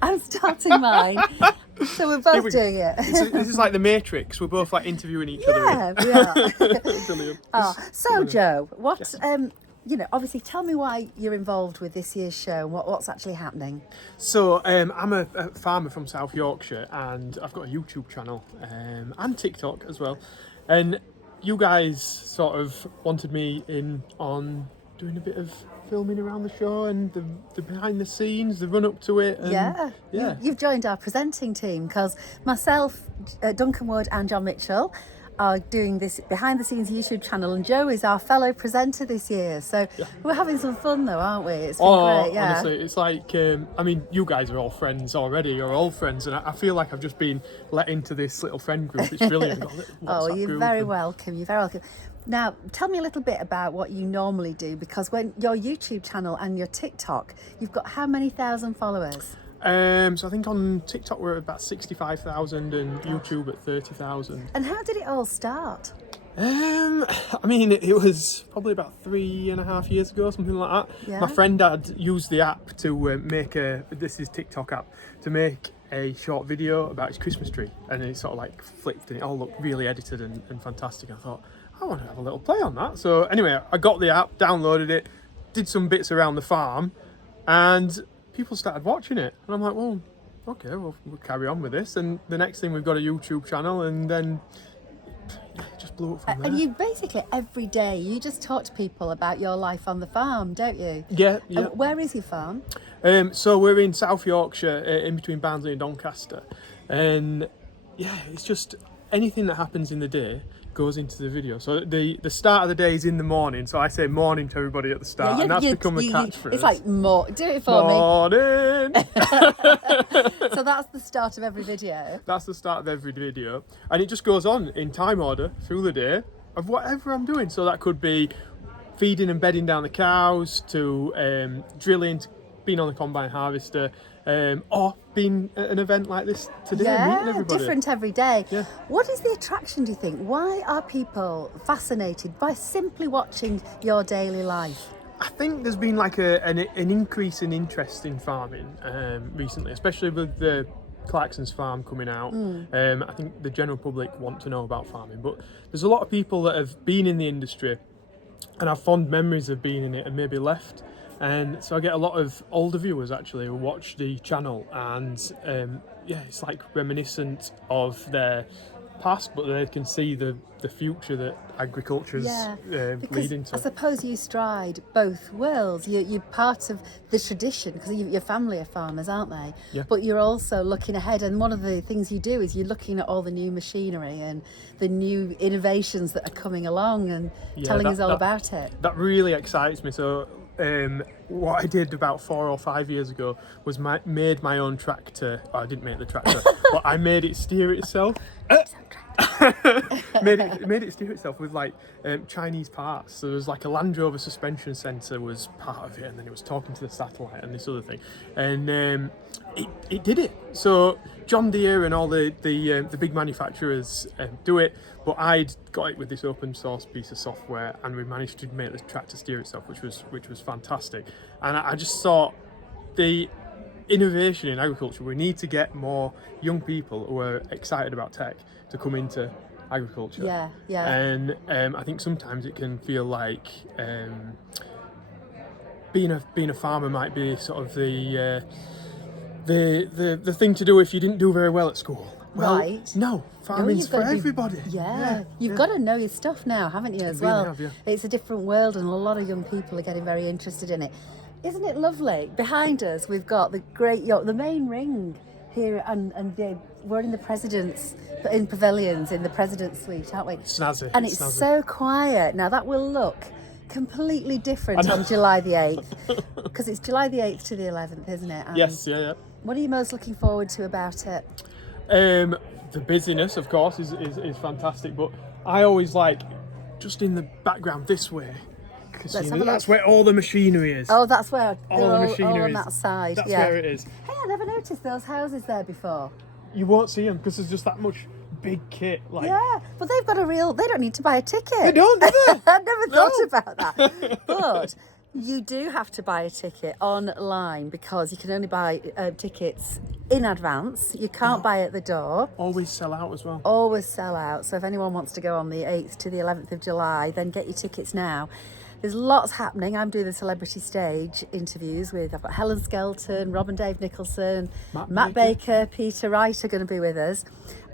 I'm starting mine. So we're both doing it. This is like the Matrix. We're both like interviewing each other. Yeah, we are. Brilliant. So Joe, what? Yes. Obviously, tell me why you're involved with this year's show and what's actually happening. So I'm a farmer from South Yorkshire, and I've got a YouTube channel and TikTok as well. And you guys sort of wanted me in on doing a bit of filming around the show and the behind the scenes, the run up to it. And yeah. You've joined our presenting team because myself, Duncan Wood and John Mitchell are doing this behind the scenes YouTube channel, and Joe is our fellow presenter this year. So we're having some fun though, aren't we? It's been great, yeah. Honestly, it's like, you guys are all friends already, you're all friends, and I feel like I've just been let into this little friend group. It's brilliant. You're very welcome. You're very welcome. Now, tell me a little bit about what you normally do, because when your YouTube channel and your TikTok, you've got how many thousand followers? So I think on TikTok we're at about 65,000 and YouTube at 30,000. And how did it all start? It was probably about 3.5 years ago, something like that. Yeah. My friend had used the app to make this is TikTok app, to make a short video about his Christmas tree, and it sort of like flipped and it all looked really edited and fantastic. I thought, I want to have a little play on that. So anyway, I got the app, downloaded it, did some bits around the farm, and people started watching it. And I'm like, well, okay, we'll carry on with this. And the next thing, we've got a YouTube channel, and then it just blew up from there. And you basically, every day, you just talk to people about your life on the farm, don't you? Yeah. Where is your farm? So we're in South Yorkshire, in between Barnsley and Doncaster. And yeah, it's just anything that happens in the day goes into the video. So the start of the day is in the morning, so I say morning to everybody at the start, and that's become a catchphrase. It's like, do it for morning. So that's the start of every video. That's the start of every video, and it just goes on in time order through the day of whatever I'm doing. So that could be feeding and bedding down the cows, to drilling, to being on the combine harvester, or being at an event like this today, meeting everybody. Different every day. Yeah. What is the attraction, do you think? Why are people fascinated by simply watching your daily life? I think there's been like an increase in interest in farming recently, especially with the Clarkson's farm coming out. I think the general public want to know about farming, but there's a lot of people that have been in the industry and have fond memories of being in it and maybe left. And so I get a lot of older viewers actually who watch the channel, and it's like reminiscent of their past, but they can see the future that agriculture's leading to. I suppose you stride both worlds. You're part of the tradition, because your family are farmers, aren't they? Yeah. But you're also looking ahead, and one of the things you do is you're looking at all the new machinery and the new innovations that are coming along and telling us all about it. That really excites me. So what I did about 4 or 5 years ago was made my own tractor. I didn't make the tractor, but I made it steer itself. made it steer itself with like Chinese parts. So there was like a Land Rover suspension sensor was part of it, and then it was talking to the satellite and this other thing, and it did it. So John Deere and all the big manufacturers do it, but I'd got it with this open source piece of software, and we managed to make the tractor steer itself, which was fantastic. And I just thought, the innovation in agriculture, we need to get more young people who are excited about tech to come into agriculture. Yeah. And I think sometimes it can feel like being a farmer might be sort of the thing to do if you didn't do very well at school. Well, right. No, farming's for everybody. You've got to know your stuff now, haven't you, as well? Have, yeah. It's a different world, and a lot of young people are getting very interested in it. Isn't it lovely? Behind us, we've got the Great York, the main ring here, and we're in the President's, in pavilions, in the President's suite, aren't we? Snazzy. And it's so quiet. Now, that will look completely different on July the 8th, because it's July the 8th to the 11th, isn't it? And yes, yeah. what are you most looking forward to about it? The busyness, of course, is fantastic, but I always like, just in the background this way, because that's where all the machinery is. Oh, that's where all the machinery all on is. that side. That's where it is. Hey, I never noticed those houses there before. You won't see them because there's just that much big kit. Like, yeah, but they've got they don't need to buy a ticket. They don't, do they? I never thought about that. But You do have to buy a ticket online because you can only buy tickets in advance. You can't buy at the door. Always sell out as well. Always sell out. So if anyone wants to go on the 8th to the 11th of July, then get your tickets now. There's lots happening. I'm doing the celebrity stage interviews with, I've got Helen Skelton, Rob and Dave Nicholson, Matt Baker, Peter Wright are going to be with us.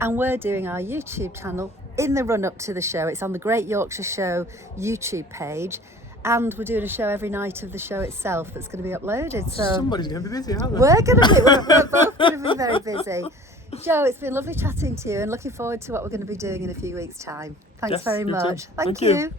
And we're doing our YouTube channel in the run up to the show. It's on the Great Yorkshire Show YouTube page. And we're doing a show every night of the show itself that's going to be uploaded. So somebody's going to be busy, aren't they? We're both going to be very busy. Joe, it's been lovely chatting to you and looking forward to what we're going to be doing in a few weeks' time. Thanks Yes, very you too. much. Thank you. you.